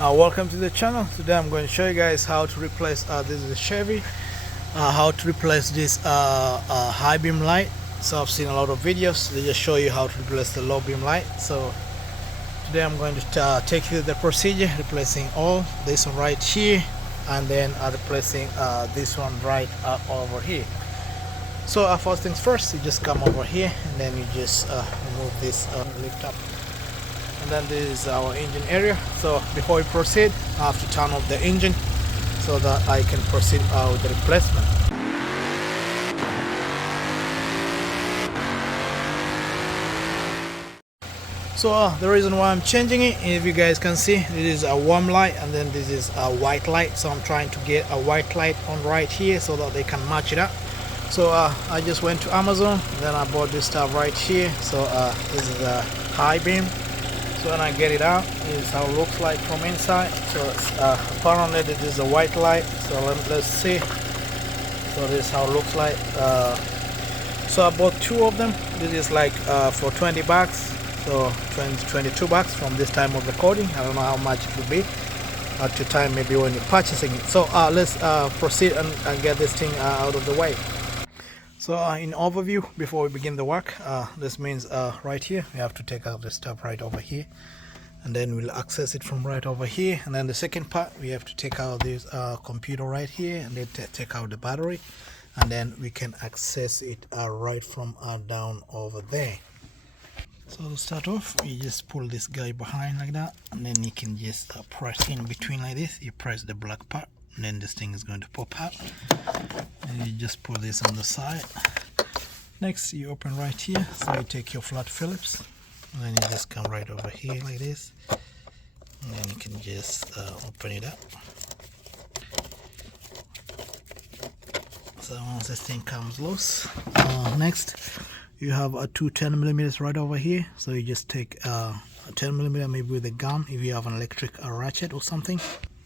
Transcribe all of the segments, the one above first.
Welcome to the channel. Today I'm going to show you guys how to replace this is a Chevy, how to replace this high beam light. So I've seen a lot of videos, they just show you how to replace the low beam light. So today I'm going to take you through the procedure, replacing all this one right here, and then replacing this one right over here. So first things first, you just come over here and then you just remove this lift up. And then this is our engine area. So before we proceed, I have to turn off the engine so that I can proceed with the replacement. So the reason why I'm changing it, if you guys can see, this is a warm light and then this is a white light. So I'm trying to get a white light on right here so that they can match it up. So I just went to Amazon, then I bought this stuff right here. So this is a high beam. So when I get it out, this is how it looks like from inside. So apparently this is a white light. So let's see. So this is how it looks like. So I bought two of them. This is like for 20 bucks. So 22 bucks from this time of recording. I don't know how much it will be at the time, maybe when you're purchasing it. So let's proceed and get this thing out of the way. So in overview, before we begin the work, this means right here we have to take out the stuff right over here, and then we'll access it from right over here. And then the second part, we have to take out this computer right here, and then take out the battery, and then we can access it right from down over there. So to start off, you just pull this guy behind like that, and then you can just press in between like this. You press the black part, and then this thing is going to pop out, and you just pull this on the side. Next, you open right here, so you take your flat Phillips, and then you just come right over here like this, and then you can just open it up. So once this thing comes loose, next you have a two 10mm right over here. So you just take a 10mm maybe with a gum if you have an electric ratchet or something.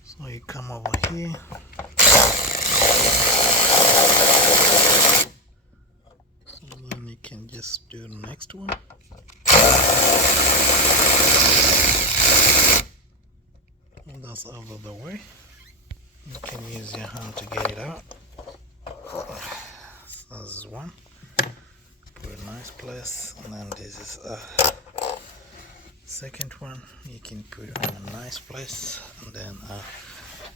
So you come over here, so then you can just do the next one. And that's out of the way. You can use your hand to get it out. So this is one. Put a nice place, and then this is a second one. You can put it on a nice place, and then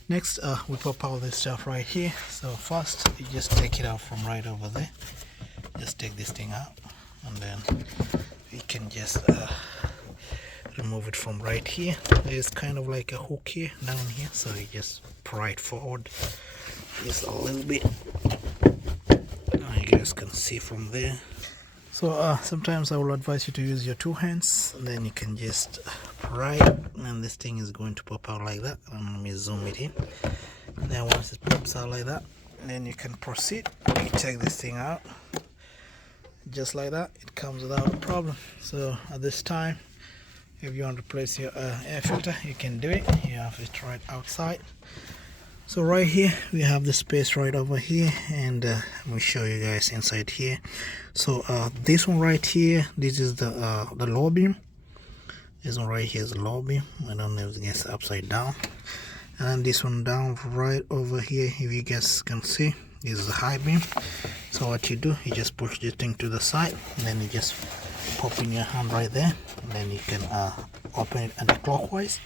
next we pop out this stuff right here. So first you just take it out from right over there. Just take this thing out, and then we can just remove it from right here. There's kind of like a hook here down here, so you just pry it forward just a little bit. Now you guys can see from there. So sometimes I will advise you to use your two hands, and then you can just pry it, and this thing is going to pop out like that. And let me zoom it in. And then once it pops out like that, then you can proceed. You take this thing out just like that. It comes without a problem. So at this time, if you want to replace your air filter, you can do it. You have it right outside. So right here we have the space right over here, and let me show you guys inside here. So this one right here, this is the low beam. This one right here is the low beam. I don't know if it's upside down. And this one down right over here, if you guys can see, this is the high beam. So what you do, you just push this thing to the side, and then you just pop in your hand right there, and then you can open it anti-clockwise.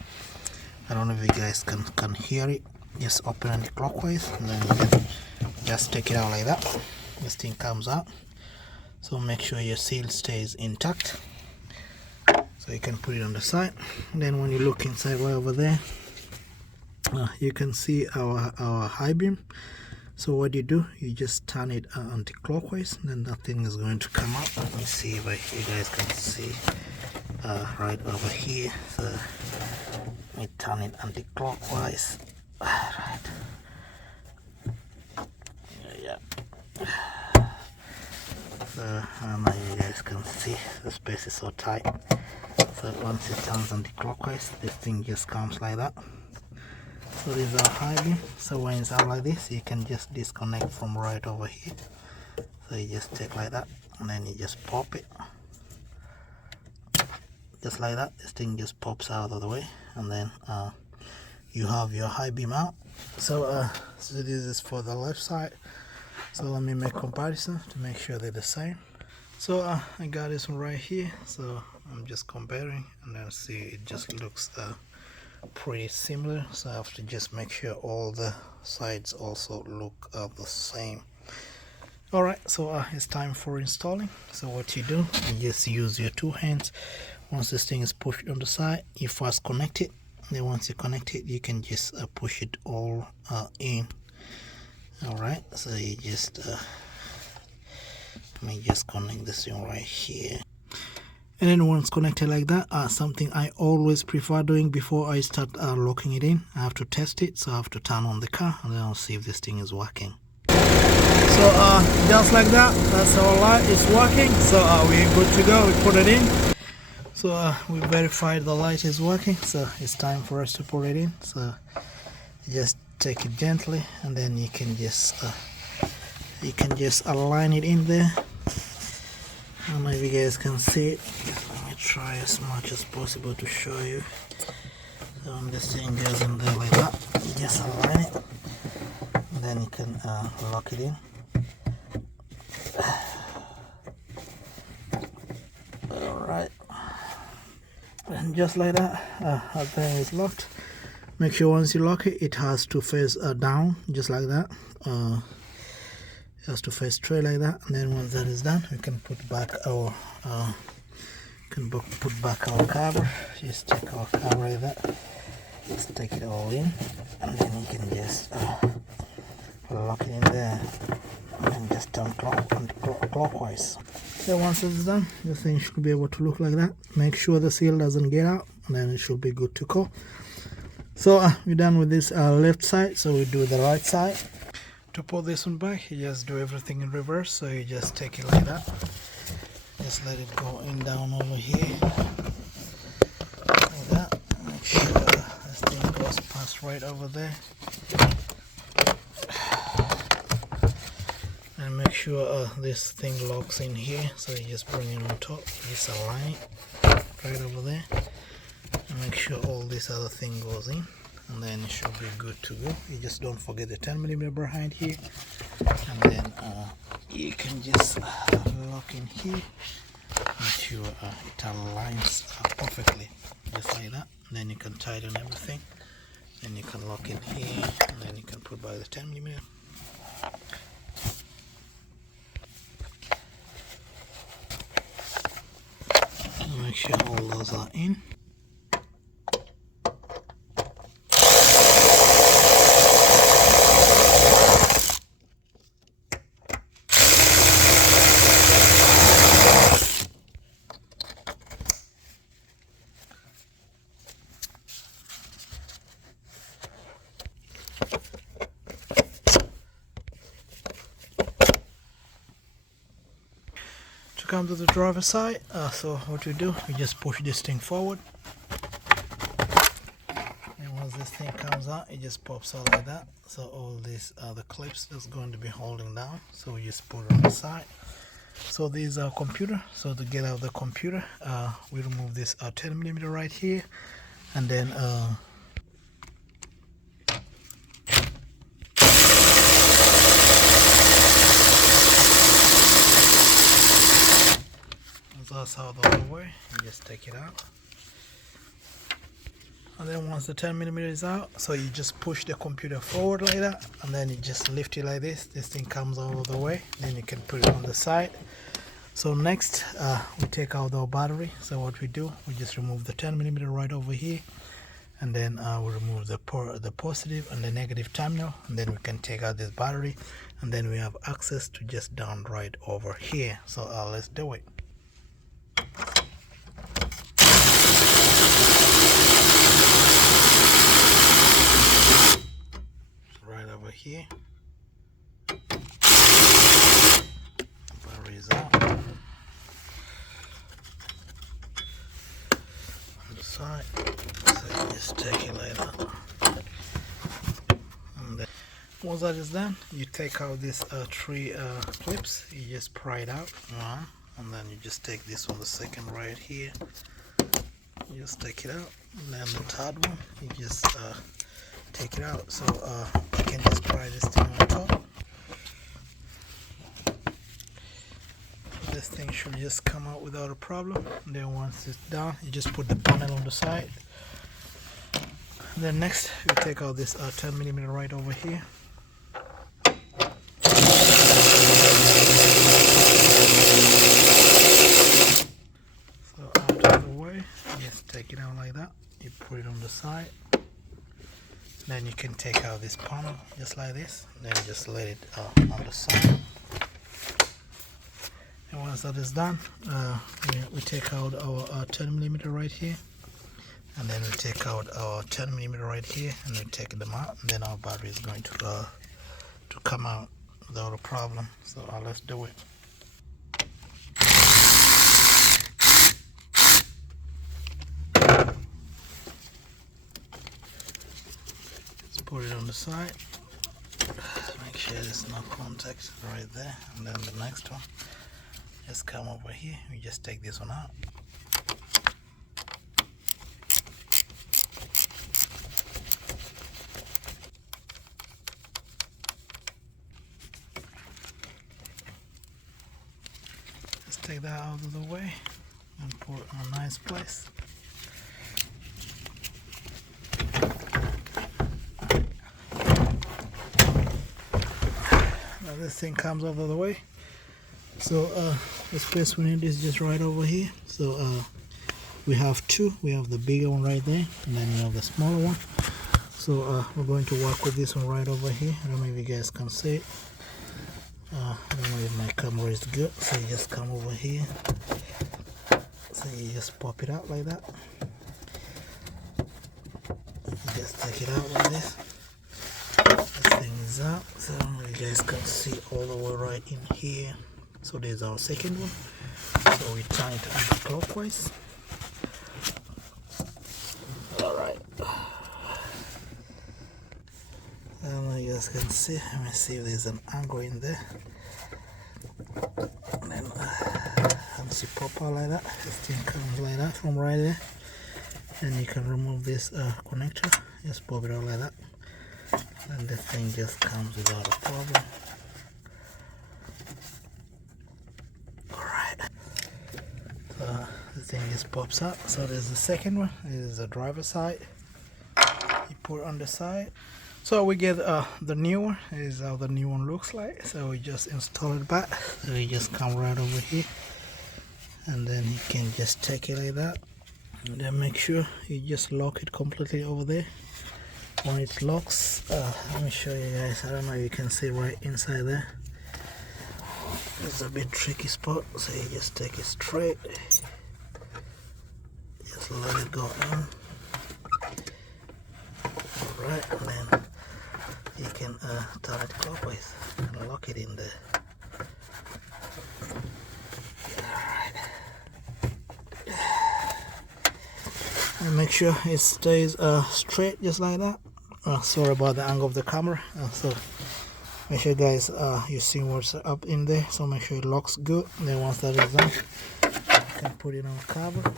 I don't know if you guys can hear it. Just open it clockwise, and then you can just take it out like that. This thing comes out. So make sure your seal stays intact. So you can put it on the side. And then when you look inside right over there, you can see our high beam. So what you do, you just turn it anti-clockwise, and then that thing is going to come out. Let me see if you guys can see right over here. So we turn it anti-clockwise. Right. Yeah. So now you guys can see the space is so tight. So once it turns anti-clockwise, this thing just comes like that. So this is our high beam. So when it's out like this, you can just disconnect from right over here. So you just take like that, and then you just pop it. Just like that, this thing just pops out of the way, and then you have your high beam out. So so this is for the left side. So let me make comparison to make sure they're the same. So I got this one right here, so I'm just comparing, and then see it just looks pretty similar. So I have to just make sure all the sides also look the same. Alright, so it's time for installing. So what you do, you just use your two hands. Once this thing is pushed on the side, you first connect it. Then once you connect it, you can just push it all in. Alright, so you just let me just connect this thing right here. And then once connected like that, something I always prefer doing before I start locking it in, I have to test it. So I have to turn on the car, and then I'll see if this thing is working. So just like that, that's our light is working. So we're good to go. We put it in. So we verified the light is working. So it's time for us to put it in. So you just take it gently, and then you can just align it in there. I don't know if you guys can see it. Let me try as much as possible to show you. So when this thing goes in there like that, you just align it, and then you can lock it in. Alright, and just like that, our thing is locked. Make sure once you lock it, it has to face down, just like that. It has to face straight like that, and then once that is done, we can put back our cover. Just take our cover like that. Just take it all in, and then you can just lock it in there, and then just turn clockwise. So once it's done, the thing should be able to look like that. Make sure the seal doesn't get out, and then it should be good to go. So we're done with this left side, so we do the right side. To pull this one back, you just do everything in reverse. So you just take it like that, just let it go in down over here like that. Make sure this thing goes past right over there, and make sure this thing locks in here. So you just bring it on top, just align it right over there, and make sure all this other thing goes in, and then it should be good to go. You just don't forget the 10mm behind here, and then you can just lock in here. Make sure it aligns perfectly, just like that. And then you can tighten everything, then you can lock in here, and then you can put by the 10mm. Make sure all those are in. Come to the driver's side, so what you do, you just push this thing forward, and once this thing comes out, it just pops out like that. So all these are the clips that's going to be holding down, so we just put it on the side. So these are computer, so to get out the computer, we remove this 10mm right here, and then that's how the other way. You just take it out, and then once the 10mm is out, so you just push the computer forward like that, and then you just lift it like this. This thing comes all the way, then you can put it on the side. So next we take out our battery. So what we do, we just remove the 10mm right over here, and then we remove the positive and the negative terminal, and then we can take out this battery, and then we have access to just down right over here. So let's do it. Right over here, battery is out. On the side, so you just take it like that. And then once that is done, you take out these three clips. You just pry it out, and then you just take this one, the second right here. You just take it out, and then the third one, you just take it out. So you can just pry this thing on top. This thing should just come out without a problem. And then once it's done, you just put the panel on the side. And then next, you take out this 10mm right over here. So out of the way, just take it out like that. You put it on the side. Then you can take out this panel just like this. Then just let it on the side. And once that is done, we take out our 10mm right here, and then we take out our 10mm right here, and we take them out, and then our battery is going to come out without a problem. So let's do it. Let's put it on the side. Make sure there's no contact right there, and then the next one. Just come over here, we just take this one out. Just take that out of the way and put it in a nice place. Now this thing comes out of the way. So the space we need is just right over here. So we have two. We have the bigger one right there, and then we have the smaller one. So we're going to work with this one right over here. I don't know if you guys can see it. I don't know if my camera is good. So you just come over here. So you just pop it out like that. You just take it out like this. This thing is out. So you guys can see all the way right in here. So there's our second one. So we turn it anti-clockwise. Alright. You guys can see. Let me see if there's an angle in there. And then once you pop out like that, this thing comes like that from right there. And you can remove this connector. Just pop it out like that. And the thing just comes without a problem. The thing just pops up. So there's the second one. This is the driver's side. You put it on the side. So we get the new one. This is how the new one looks like. So we just install it back. So you just come right over here, and then you can just take it like that. And then make sure you just lock it completely over there. When it locks, let me show you guys. I don't know if you can see right inside there. It's a bit tricky spot, so you just take it straight. Just let it go in. Alright, and then you can turn it clockwise and lock it in there. Alright. And make sure it stays straight just like that. Sorry about the angle of the camera. So make sure guys you see what's up in there, so make sure it locks good. And then once that is done, you can put it on cover.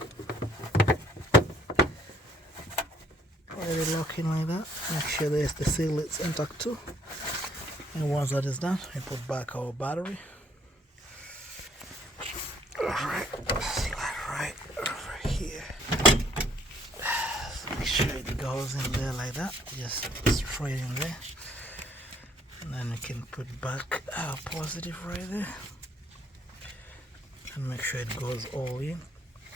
Let it lock in like that. Make sure there's the seal is intact too. And once that is done, we put back our battery. Alright, seal that right over here. So make sure it goes in there like that, just straight in there. And then we can put back our positive right there. And make sure it goes all in.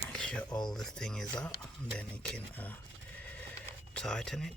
Make sure all this thing is out. And then you can tighten it.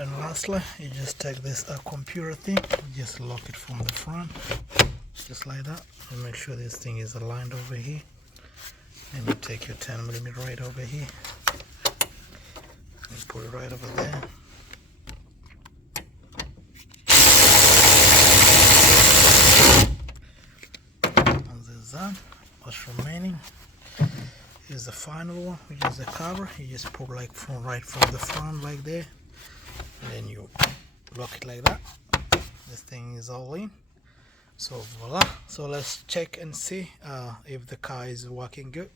And lastly, you just take this computer thing, you just lock it from the front, just like that, and make sure this thing is aligned over here. And you take your 10mm right over here and put it right over there. And there's that. What's remaining is the final one, which is the cover. You just put like right from the front like there, and then you lock it like that. This thing is all in. So voila. So let's check and see if the car is working good.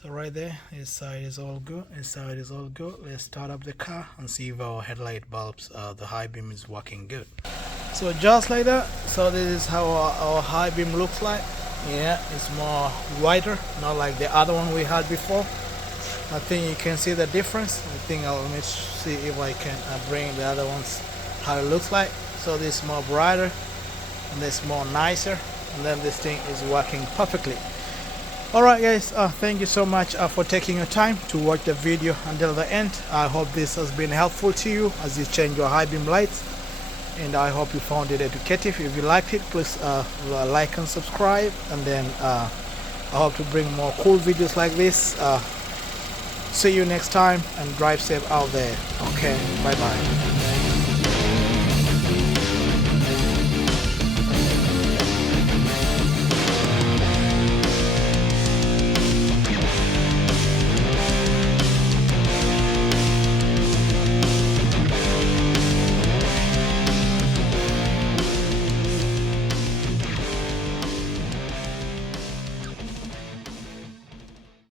So right there, this side is all good, this side is all good. Let's start up the car and see if our headlight bulbs, the high beam is working good. So just like that. So this is how our high beam looks like. Yeah, it's more wider, not like the other one we had before. I think you can see the difference. I think I'll let me see if I can bring the other ones how it looks like. So this is more brighter and this more nicer, and then this thing is working perfectly. Alright guys, thank you so much for taking your time to watch the video until the end. I hope this has been helpful to you as you change your high beam lights, and I hope you found it educative. If you liked it, please like and subscribe, and then I hope to bring more cool videos like this. See you next time, and drive safe out there. Okay, bye bye.